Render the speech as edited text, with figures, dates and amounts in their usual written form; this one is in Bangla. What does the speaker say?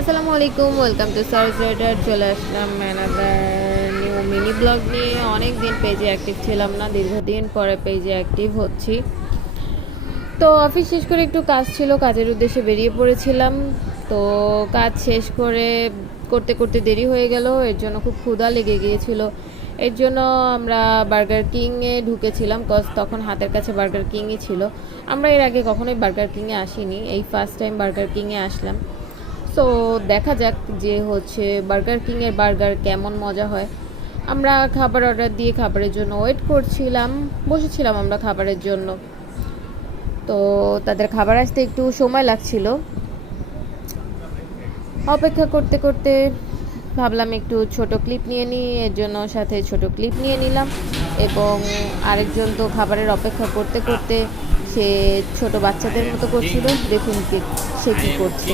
আসসালামু আলাইকুম, ওয়েলকাম টু সার্চ রাইডার। চলে আসলাম নিউ মিনি ব্লগ নিয়ে। অনেক দিন পেজে অ্যাক্টিভ ছিলাম না, দীর্ঘদিন পরে পেজে অ্যাক্টিভ হচ্ছি। তো অফিস শেষ করে একটু কাজ ছিল, কাজের উদ্দেশ্যে বেরিয়ে পড়েছিলাম। তো কাজ শেষ করে করতে করতে দেরি হয়ে গেল, এর জন্য খুব ক্ষুধা লেগে গিয়েছিল। এর জন্য আমরা বার্গার কিংয়ে ঢুকেছিলাম, কজ তখন হাতের কাছে বার্গার কিংই ছিল। আমরা এর আগে কখনোই বার্গার কিংয়ে আসিনি, এই ফার্স্ট টাইম বার্গার কিংয়ে আসলাম। সো দেখা যাক যে বার্গার কিংয়ের বার্গার কেমন মজা হয়। আমরা খাবার অর্ডার দিয়ে খাবারের জন্য ওয়েট করছিলাম, বসেছিলাম আমরা খাবারের জন্য। তো তাদের খাবার আসতে একটু সময় লাগছিল। অপেক্ষা করতে করতে ভাবলাম একটু ছোট ক্লিপ নিয়ে নিই, এর জন্য সাথে ছোট ক্লিপ নিয়ে নিলাম। এবং আরেকজন তো খাবারের অপেক্ষা করতে করতে সে ছোট বাচ্চাদের মতো করছিল, দেখুন সে কী করছে।